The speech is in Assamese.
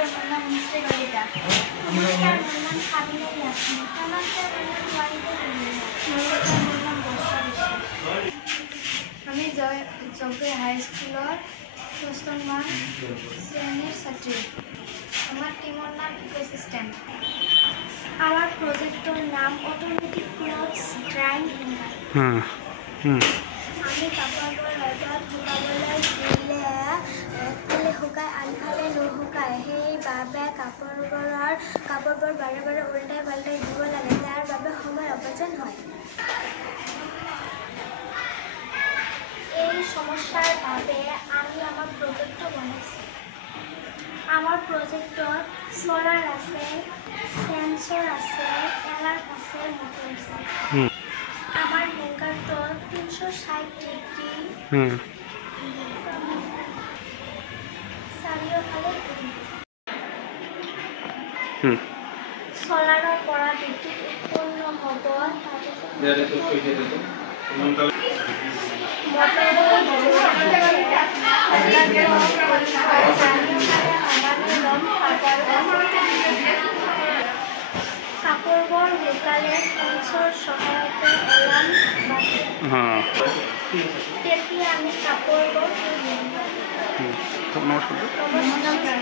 নমস্কাৰ মোৰ নাম মিষ্টি কলিতা নমস্কাৰ মোৰ নাম কাবিলা ইয়াসমিন নমস্কাৰ মোৰ নাম ওয়াহিদা নমস্কাৰ মোৰ নাম বৰ্ষা বিশ্বাস আমি জয়পুৰ হাই স্কুলৰ অষ্টমমান শ্ৰেণীৰ ছাত্ৰী আমাৰ টিমৰ নাম ইকোসিস্টেম আমাৰ প্ৰজেক্টৰ নাম অটোমেটিক ক্লথছ ড্ৰাইং হেঙ্গাৰ আমি কাপড়বোৰ ৰ'দত শুকাবলৈ দিলে একফালে শুকাই আনফালে নুশুকায় সেইবাবে কাপড়বোৰ বাৰে বাৰে উল্টাই পাল্টাই দিব লাগে যাৰ বাবে সময় অপচয় হয় এই সমস্যাৰ বাবে আমি আমাৰ প্ৰজেক্ট বনাইছোঁ আমাৰ প্ৰজেক্টত সোলাৰ আছে সেন্সৰ আছে এলাৰ্ট আছে মটৰ আছে আমাৰ হেঙ্গাৰটো 360 ডিগ্ৰি চাৰিওফালে সোলাৰৰ পৰা বিদ্যুৎ উৎপন্ন হ'ব কাপড়বোৰ শুকালে সেন্সৰ সহায়তে এলাৰ্ম বাজে তেতিয়া আমি কাপড়বোৰ নমস্কাৰ